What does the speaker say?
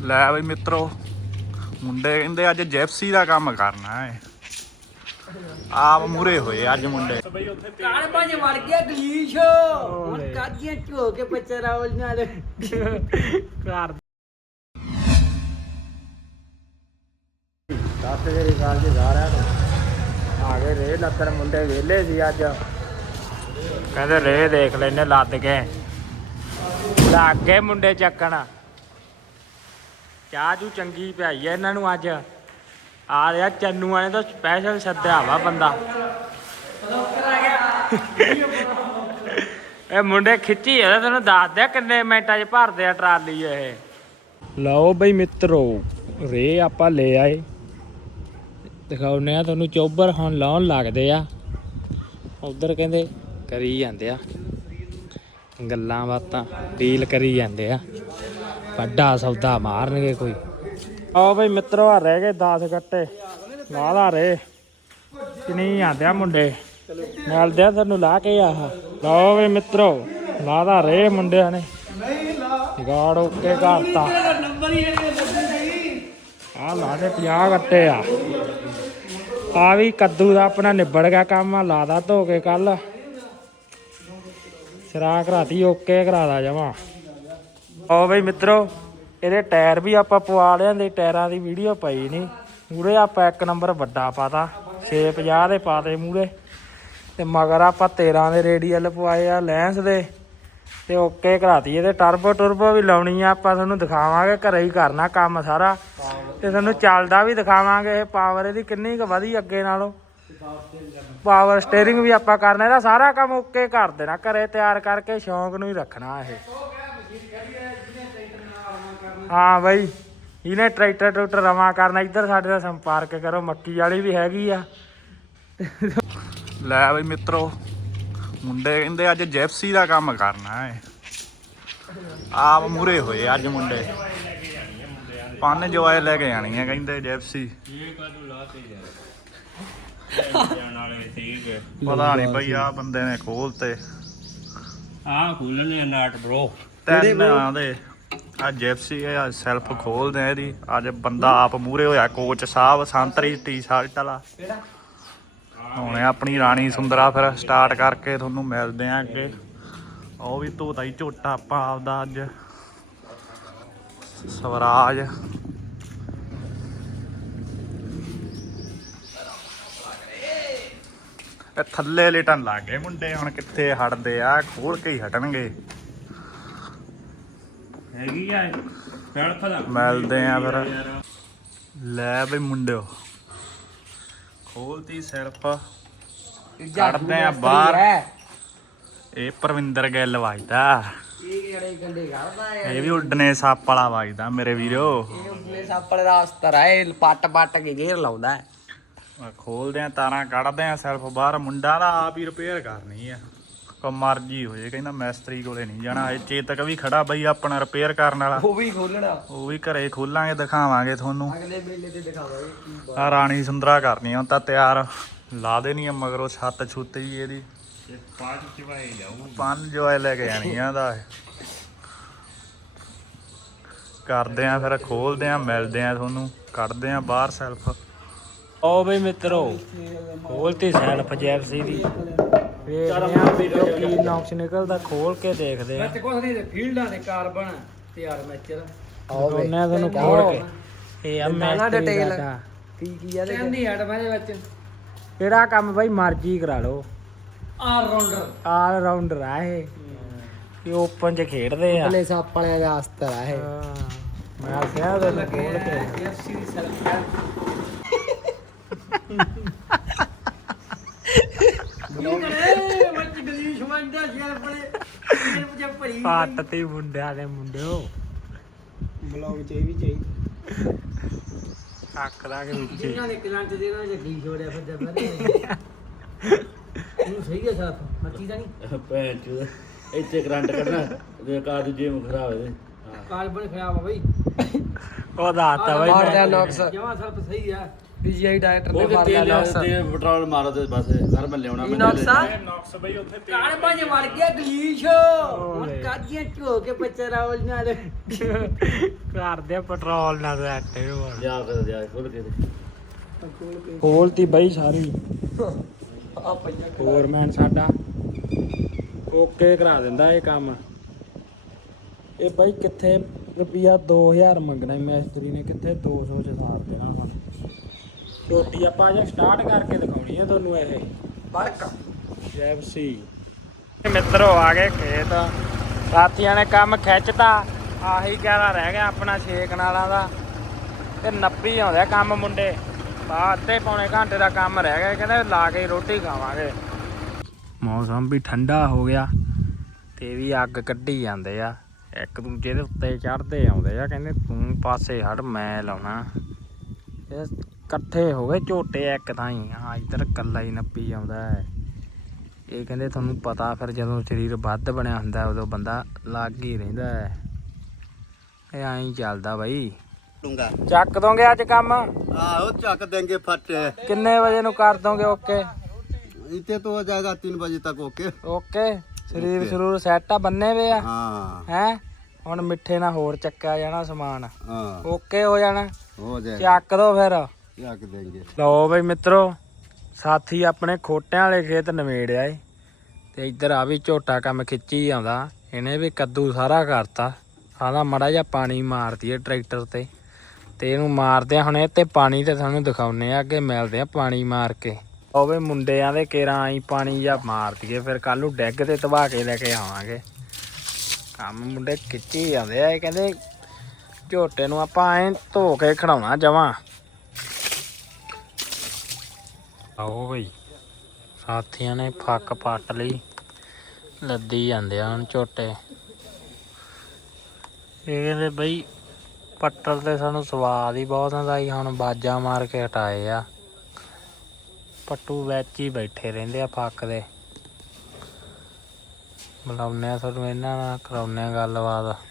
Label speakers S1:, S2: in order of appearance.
S1: ਲੈ ਬਈ ਮਿੱਤਰੋ ਮੁੰਡੇ ਕਹਿੰਦੇ ਅੱਜ ਜੈਪਸੀ ਦਾ ਕੰਮ ਕਰਨਾ ਹੈ ਆਪ ਮੂਰੇ ਹੋਏ ਅੱਜ ਮੁੰਡੇ।
S2: ਕਾਲ ਪੰਜ ਵੜ ਗਿਆ ਗਲੀਸ਼। ਹੁਣ ਕਾਜੀਆਂ ਝੋ ਕੇ ਬੱਚੇ ਰਾਵਲ ਨਾਲ।
S3: ਘਰ ਸਤਿ ਸ੍ਰੀ ਅਕਾਲ ਜੀ ਸਾਰਿਆਂ ਨੂੰ ਆ ਗਏ ਰੇ ਲੱਤਰ ਮੁੰਡੇ ਵਿਹਲੇ ਸੀ ਅੱਜ। ਕਹਿੰਦੇ ਰੇ ਦੇਖ ਲੈਨੇ ਲੱਦ ਕੇ। ਲੱਗ ਗਏ ਮੁੰਡੇ ਚੱਕਣ। ਚਾਹ ਜੂ ਚੰਗੀ ਪਿਆਈ ਐ ਇਹਨਾਂ ਨੂੰ ਅੱਜ। ਆ ਰਿਹਾ ਚੰਨੂਆਂ ਨੇ ਤਾਂ ਸਪੈਸ਼ਲ ਸੱਦਿਆ ਵਾ ਬੰਦਾ। ਇਹ ਮੁੰਡੇ ਖਿੱਚੀ ਇਹਦਾ ਤੈਨੂੰ ਦੱਸ ਦਿਆ ਕਿੰਨੇ ਮਿੰਟਾਂ 'ਚ ਭਰਦੇ ਆ ਟਰਾਲੀ ਇਹ। ਲਓ ਬਈ ਮਿੱਤਰੋ ਰੇ ਆਪਾਂ ਲੈ ਆਏ। ਦਿਖਾਉਨੇ ਆ ਤੁਹਾਨੂੰ ਚੋਬਰ ਹੁਣ ਲਾਉਣ ਲੱਗਦੇ ਆ। ਉਧਰ ਕਹਿੰਦੇ ਕਰੀ ਜਾਂਦੇ ਆ। ਗੱਲਾਂ ਬਾਤਾਂ ਡੀਲ ਕਰੀ ਜਾਂਦੇ ਆ। ਵੱਡਾ ਸੌਦਾ ਮਾਰਨਗੇ ਕੋਈ। ਆਓ ਬਈ ਮਿੱਤਰੋ ਆ ਰਹਿ ਗਏ 10 ਗੱਟੇ। ਲਾਦਾ ਰਹੇ। ਕਿੰਨੀ ਆਂਦੇ ਆ ਮੁੰਡੇ। ਮਿਲਦੇ ਆ ਤੁਹਾਨੂੰ ਲਾ ਕੇ ਆਹ। ਲਓ ਬਈ ਮਿੱਤਰੋ ਲਾਦਾ ਰਹੇ ਮੁੰਡਿਆਂ ਨੇ। ਗਾੜ ਓਕੇ ਕਰਤਾ। ਆ ਲਾ ਦੇ 50 ਗੱਟੇ ਆ। ਆ ਵੀ ਕੱਦੂ ਦਾ ਆਪਣਾ ਨਿਬੜ ਗਿਆ ਕੰਮ ਆ ਲਾਦਾ ਧੋ ਕੇ ਕੱਲ ਸਿਰਾ ਕਰਾਤੀ, ਓਕੇ ਕਰਾਦਾ ਜਮਾ। ਆਓ ਬਈ ਮਿੱਤਰੋ, ਇਹਦੇ ਟਾਇਰ ਵੀ ਆਪਾਂ ਪਵਾ ਲਿਆਂਦੇ ਟਾਇਰਾਂ ਦੀ ਵੀਡੀਓ ਪਈ ਨਹੀਂ ਮੂਰੇ ਆਪਾਂ ਇੱਕ ਨੰਬਰ ਵੱਡਾ ਪਾਤਾ 650 ਦੇ ਪਾਤੇ ਮੂਰੇ ਤੇ ਮਗਰ ਆਪਾਂ 13 ਦੇ ਰੇਡੀਅਲ ਪਵਾਏ ਆ ਲੈਂਸ ਦੇ। ਤੇ ਓਕੇ ਕਰਾਤੀ ਇਹਦੇ ਟਰਬੋ ਟਰਬੋ ਵੀ ਲਾਉਣੀ ਆ, ਆਪਾਂ ਤੁਹਾਨੂੰ ਦਿਖਾਵਾਂਗੇ, ਘਰੇ ਹੀ ਕਰਨਾ ਕੰਮ ਸਾਰਾ। ਤੇ ਤੁਹਾਨੂੰ ਚੱਲਦਾ ਵੀ ਦਿਖਾਵਾਂਗੇ, ਇਹ ਪਾਵਰ ਇਹਦੀ ਕਿੰਨੀ ਕੁ ਵਧੀ ਅੱਗੇ ਨਾਲੋਂ। ਪਾਵਰ ਸਟੀਅਰਿੰਗ ਵੀ ਆਪਾਂ ਕਰਨਾ, ਇਹਦਾ ਸਾਰਾ ਕੰਮ ਓਕੇ ਕਰ ਦੇਣਾ, ਘਰੇ ਤਿਆਰ ਕਰਕੇ ਸ਼ੌਂਕ ਨੂੰ ਹੀ ਰੱਖਣਾ ਇਹ। ਹਾਂ ਬਾਈ ਇਹਨੇ ਟਰੈਕਟਰ ਟਰੂਕਟਰ ਰਵਾ ਕਰਨਾ ਇੱਧਰ ਸਾਡੇ ਨਾਲ ਸੰਪਰਕ ਕਰੋ ਮੱਕੀ ਵਾਲੀ ਵੀ ਹੈਗੀ ਆ।
S1: ਲੈ ਬਈ ਮਿੱਤਰੋ ਮੁੰਡੇ ਕਹਿੰਦੇ ਅੱਜ ਜੈਪਸੀ ਦਾ ਕੰਮ ਕਰਨਾ ਹੈ ਆਪ ਮੂਰੇ ਹੋਏ ਅੱਜ ਮੁੰਡੇ। ਪੰਨ ਜਵਾਏ ਲੈ ਕੇ ਆਣੀ ਹੈ ਕਹਿੰਦੇ ਜੈਪਸੀ। ਪਤਾ ਨਹੀਂ ਬਈ ਆ ਬੰਦੇ ਨੇ ਖੋਲਤੇ।
S2: ਆ ਖੁੱਲਨੇ ਨਾਟ ਬ్రో
S1: ਤਿੰਨ ਆਂਦੇ ਆ ਜੈਪਸੀ ਆ ਸੈਲਫ ਖੋਲਦੇ ਆ ਇਹਦੀ। ਅੱਜ ਬੰਦਾ ਆਪ ਮੂਰੇ ਹੋਇਆ, ਕੋਚ ਸਾਹਿਬ, ਸੰਤਰੀ ਟੀ-ਸ਼ਰਟ ਵਾਲਾ ਹੁਣ ਆਪਣੀ ਰਾਣੀ ਸੁੰਦਰਾ ਫਿਰ ਸਟਾਰਟ ਕਰਕੇ ਤੁਹਾਨੂੰ ਮਿਲਦੇ ਆ ਅੱਗੇ। ਉਹ ਵੀ ਧੋਤਾ ਹੀ ਝੋਟਾ ਆਪਾਂ ਆਪਦਾ ਅੱਜ। ਸਵਰਾਜ। ਥੱਲੇ ਲੇਟਣ ਲੱਗ ਗਏ ਮੁੰਡੇ, ਹੁਣ ਕਿੱਥੇ ਹਟਦੇ ਆ? ਖੋਲ ਕੇ ਹੀ ਹਟਣਗੇ।
S2: ਹੈਗੀ ਆ ਫੜ ਫੜਾ
S1: ਮਿਲਦੇ ਆ ਫਿਰ। ਲੈ ਬਈ ਮੁੰਡਿਓ। ਖੋਲਤੀ ਸਿਰਫ ਕੱਢਦੇ ਆ ਬਾਹਰ। ਇਹ ਪਰਵਿੰਦਰ ਗਿੱਲ ਵੱਜਦਾ।
S2: ਇਹ
S1: ਵੀ ਉੱਡਨੇ ਸੱਪ ਵਾਲਾ ਵੱਜਦਾ ਮੇਰੇ ਵੀਰੋ।
S2: ਇਹ ਉਸਨੇ ਸਾਪੜ ਦਾ ਅਸਤਰ ਹੈ ਇਹ ਪੱਟ ਪੱਟ ਕੇ ਗੇਰ ਲਾਉਂਦਾ ਹੈ।
S1: ਆਹ ਖੋਲਦੇ ਆ ਤਾਰਾਂ ਕੱਢਦੇ ਆ ਸਿਰਫ ਬਾਹਰ। ਮੁੰਡਾ ਦਾ ਆਪ ਹੀ ਰਿਪੇਅਰ ਕਰਨੀ ਆ। ਕੋ ਮਰਜ਼ੀ ਹੋ ਜੇ ਕਹਿੰਦਾ ਮਿਸਤਰੀ ਕੋਲੇ ਨਹੀਂ ਜਾਣਾ ਇਹ ਚੇਤਕ ਵੀ ਖੜਾ ਬਈ ਆਪਣਾ ਰਿਪੇਅਰ ਕਰਨ ਵਾਲਾ।
S2: ਉਹ ਵੀ ਖੋਲਣਾ।
S1: ਉਹ ਵੀ ਘਰੇ ਖੋਲਾਂਗੇ ਦਿਖਾਵਾਂਗੇ ਤੁਹਾਨੂੰ।
S2: ਅਗਲੇ ਮੇਲੇ ਤੇ ਦਿਖਾਵਾਂਗੇ ਕੀ
S1: ਆ ਰਾਣੀ ਸੁੰਦਰਾ ਕਰਨੀ ਆ ਹੁਣ ਤਾਂ ਤਿਆਰ। ਲਾ ਦੇਣੀ ਆ ਮਗਰੋਂ ਛੱਤ ਛੁੱਤ ਜੀ ਇਹਦੀ।
S2: ਪਾਜ ਚਵਾਈ ਜਾਊ
S1: ਪੰਜ ਜੋਏ ਲੈ ਕੇ ਜਾਣੀ ਆ ਦਾ ਕਰਦੇ ਆ ਫਿਰ ਖੋਲਦੇ ਆ ਮਿਲਦੇ ਆ ਤੁਹਾਨੂੰ। ਕੱਢਦੇ ਆ ਬਾਹਰ ਸੈਲਫ।
S3: ਓ ਬਈ ਮਿੱਤਰੋ ਖੋਲਤੀ ਸੈਲਫ ਜੈਪਸੀ ਦੀ। ਵੇਖਦੇ ਆ ਵੀਡੀਓ ਕੀ ਨੌਕਸ ਨਿਕਲਦਾ ਖੋਲ ਕੇ ਦੇਖਦੇ ਆ।
S2: ਤੇ ਕੁਛ ਨਹੀਂ ਫੀਲਡਾਂ ਦੇ ਕਾਰਬਨ ਤਿਆਰ ਮੈਚਰ
S3: ਦੋਨੇ ਤੁਹਾਨੂੰ ਖੋਲ ਕੇ। ਇਹ ਆ
S2: detail।
S3: ਦਾ
S2: ਕੀ ਕੀ ਆ ਕਹਿੰਦੀ ਹਟ ਮੇਰੇ ਵਿੱਚ।
S3: ਕਿਹੜਾ ਕੰਮ ਬਈ ਮਰਜ਼ੀ ਕਰਾ ਲਓ।
S2: ਆਲ ਰਾਉਂਡਰ
S3: ਆਲ ਰਾਉਂਡਰ ਆ ਇਹ। ਇਹ ਓਪਨ ਚ ਖੇਡਦੇ ਆ।
S2: ਅਗਲੇ ਸੱਪ ਵਾਲਿਆਂ ਦਾ ਅਸਤਰ ਆ ਇਹ।
S3: ਮੈਂ ਕਿਹਾ ਤੈਨੂੰ ਖੋਲ ਕੇ।
S2: ਐਫਸੀ ਦੀ ਸੈਲਫ ਬਲੋਗੇ ਮੱਚ ਗਲੀ ਸ਼ਮੰਦਾ ਸ਼ੇਰ ਪੜੇ ਸ਼ੇਰ
S3: ਪੱਟ ਤੇ ਮੁੰਡਿਆਂ ਦੇ ਮੁੰਡਿਓ।
S2: ਬਲੌਗ ਚ ਇਹ ਵੀ ਚਾਹੀਦਾ।
S3: ਦਾ ਕੇ ਵਿੱਚ।
S2: ਜਿਨ੍ਹਾਂ ਨੇ ਕਰੰਟ ਦੇ ਨਾਲ ਜੱਗੀ ਛੋੜਿਆ ਫਿਰ ਜਬਰ ਇਹਨੂੰ ਸਹੀ ਹੈ ਸਾਫ਼ ਮੱਚੀ ਦਾ ਨਹੀਂ।
S4: ਭੈਣ ਚੋਦ ਇੱਥੇ ਕਰੰਟ ਕੱਢਣਾ ਤੇ ਕਾਰ ਦੂਜੇ ਨੂੰ ਖਰਾਬ ਹੋਵੇ।
S2: ਕਾਰਬਨ ਖਰਾਬ ਆ ਬਈ।
S3: ਉਹ ਦਾਤਾ ਬਈ
S2: ਮਾਰ ਦਿਆ ਨੌਕਸ ਜਮਾ ਸਰਪ ਸਹੀ ਆ। ਪੀਜੀਆਈ ਡਾਇਰੈਕਟਰ
S4: ਉਹ
S2: ਨੇ
S4: ਕਿ
S2: ਮਾਰ ਲਿਆ ਨੌਕਸ।
S4: ਦੇ ਪੈਟਰੋਲ ਮਾਰੋ ਤੇ ਬਸ ਘਰ ਮੈਂ ਲਿਆਉਣਾ
S2: ਕੀ ਨੌਕਸਾ
S1: ਨੌਕਸ ਬਈ ਉੱਥੇ
S2: ਕਾਲੇ ਭਾਂਜੇ ਵੜ ਗਿਆ ਗਲੀਸ਼। ਹੁਣ ਕਾਜੀਆਂ ਝੋ ਕੇ ਬੱਚੇ ਰਾਵਲ ਨਾਲ।
S3: ਘਰ ਦੇ ਪੈਟਰੋਲ ਨਾਲ ਐਟੇ ਨੂੰ
S4: ਲਿਆ ਕਰ ਦਿਆ ਖੋਲ ਕੇ।
S3: ਖੋਲਤੀ ਬਈ ਸਾਰੀ।
S2: ਆ ਪਈਆਂ
S3: ਫੋਰਮੈਨ ਸਾਡਾ। ਓਕੇ ਕਰਾ ਦਿੰਦਾ ਇਹ ਕੰਮ। ਇਹ ਬਾਈ ਕਿੱਥੇ ਰੁਪਿਆ 2000 ਮੰਗਣਾ ਮਿਸਤਰੀ ਨੇ ਕਿੱਥੇ 200 ਚ ਸਾਰ ਦੇਣਾ ਹੁਣ। ਰੋਟੀ ਆਪਾਂ ਅਜੇ ਸਟਾਰਟ ਕਰਕੇ ਦਿਖਾਉਣੀ ਹੈ ਤੁਹਾਨੂੰ ਇਹ।
S2: ਫ਼ਰਕ
S3: ਜੈਬਸੀ ਮਿੱਤਰੋ ਆ ਗਏ ਖੇਤ। ਸਾਥੀਆਂ ਨੇ ਕੰਮ ਖਿੱਚਤਾ। ਆਹੀ ਕਹਿਣਾ ਰਹਿ ਗਿਆ ਆਪਣਾ ਛੇਕ ਨਾਲਾਂ ਦਾ। ਤੇ ਨੱਪੀ ਆਉਂਦਾ ਕੰਮ ਮੁੰਡੇ। ਬਾ ਅੱਧੇ ਪੌਣੇ ਘੰਟੇ ਦਾ ਕੰਮ ਰਹਿ ਗਿਆ ਕਹਿੰਦੇ ਲਾ ਕੇ ਰੋਟੀ ਖਾਵਾਂਗੇ। ਮੌਸਮ ਵੀ ਠੰਡਾ ਹੋ ਗਿਆ। ਤੇ ਵੀ ਅੱਗ ਕੱਢੀ ਜਾਂਦੇ ਆ। ਇੱਕ ਦੂਜੇ ਦੇ ਉੱਤੇ ਚੜਦੇ ਆਉਂਦੇ ਆ ਕਹਿੰਦੇ ਤੂੰ ਪਾਸੇ ਹਟ ਮੈਂ ਲਾਉਣਾ। ਇਹ ਇਕੱਠੇ ਹੋ ਗਏ ਝੋਟੇ ਇੱਕ ਤਾਂ ਹੀ। ਹਾਂ ਇਧਰ ਕੱਲਾ ਹੀ ਨੱਪੀ ਜਾਂਦਾ ਹੈ। ਇਹ ਕਹਿੰਦੇ ਤੁਹਾਨੂੰ ਪਤਾ ਫਿਰ ਜਦੋਂ ਸਰੀਰ ਵੱਧ ਬਣਿਆ ਹੁੰਦਾ ਉਦੋਂ ਬੰਦਾ ਲੱਗ ਹੀ ਰਹਿੰਦਾ ਹੈ। ਇਹ ਐਂ ਚੱਲਦਾ ਬਾਈ।
S5: ਲੂੰਗਾ।
S3: ਚੱਕ ਦੋਗੇ ਅੱਜ ਕੰਮ?
S5: ਆਹੋ ਚੱਕ ਦੇਂਗੇ ਫੱਟ।
S3: ਕਿੰਨੇ ਵਜੇ ਨੂੰ ਕਰ ਦੋਗੇ ਓਕੇ?
S5: ਇੱਥੇ ਤੋਂ ਹੋ ਜਾਏਗਾ 3 ਵਜੇ ਤੱਕ ਓਕੇ।
S3: ਓਕੇ ਸਰੀਰ ਸਰੂਰ ਸੈੱਟ ਆ ਬੰਨੇ ਵੇ ਆ।
S5: ਹਾਂ।
S3: ਹੈ? ਹੁਣ ਮਿੱਠੇ ਨਾਲ ਹੋਰ ਚੱਕਿਆ ਜਾਣਾ ਸਮਾਨ।
S5: ਹਾਂ।
S3: ਓਕੇ ਹੋ ਜਾਣਾ।
S5: ਹੋ ਜਾਏਗਾ।
S3: ਚੱਕ ਦੋ ਫਿਰ।
S5: ਰੱਖ
S3: ਲਓ ਬਈ ਮਿੱਤਰੋ, ਸਾਥੀ ਆਪਣੇ ਖੋਟਿਆਂ ਵਾਲੇ ਖੇਤ ਨਵੇੜਿਆ ਏ। ਤੇ ਇੱਧਰ ਆ ਵੀ ਝੋਟਾ ਕੰਮ ਖਿੱਚੀ ਆਉਂਦਾ ਇਹਨੇ ਵੀ ਕੱਦੂ ਸਾਰਾ ਕਰਤਾ। ਸਾਰਾ ਮੜਾ ਜਿਹਾ ਪਾਣੀ ਮਾਰਦੀ ਏ ਟਰੈਕਟਰ ਤੇ। ਤੇ ਇਹਨੂੰ ਮਾਰਦੇ ਆ ਹੁਣ, ਇਹ ਤੇ ਪਾਣੀ ਤੇ ਤੁਹਾਨੂੰ ਦਿਖਾਉਨੇ ਆ, ਅੱਗੇ ਮਿਲਦੇ ਆ ਪਾਣੀ ਮਾਰ ਕੇ। ਉਹ ਵੇ ਮੁੰਡਿਆਂ ਦੇ ਕੇਰਾਂ ਆਈ ਪਾਣੀ ਜਾ ਮਾਰ ਦਈਏ, ਫਿਰ ਕੱਲ ਨੂੰ ਡੈਗ ਤੇ ਤਵਾ ਕੇ ਲੈ ਕੇ ਆਵਾਂਗੇ। ਕੰਮ ਮੁੰਡੇ ਖਿੱਚੀ ਜਾਂਦੇ ਆ, ਇਹ ਕਹਿੰਦੇ ਝੋਟੇ ਨੂੰ ਆਪਾਂ ਐ ਧੋ ਕੇ ਖੜਾਉਣਾ ਜਮਾਂ। ਆਓ ਬਈ। ਸਾਥੀਆਂ ਨੇ ਫੱਕ ਪੱਟ ਲਈ। ਲੱਦੀ ਜਾਂਦੇ ਆ ਹੁਣ ਝੋਟੇ। ਇਹ ਕਹਿੰਦੇ ਬਈ, ਪੱਟਲ ਤੇ ਸਾਨੂੰ ਸਵਾਦ ਹੀ ਬਹੁਤ ਆਉਂਦਾ ਸੀ ਹੁਣ ਬਾਜਾ ਮਾਰ ਕੇ ਹਟਾਏ ਆ। ਪੱਟੂ ਵਿੱਚ ਹੀ ਬੈਠੇ ਰਹਿੰਦੇ ਆ ਫੱਕ ਦੇ। ਬੁਲਾਉਂਦੇ ਆ ਤੁਹਾਨੂੰ ਇਹਨਾਂ ਨਾਲ, ਕਰਾਉਂਦੇ ਆ ਗੱਲਬਾਤ।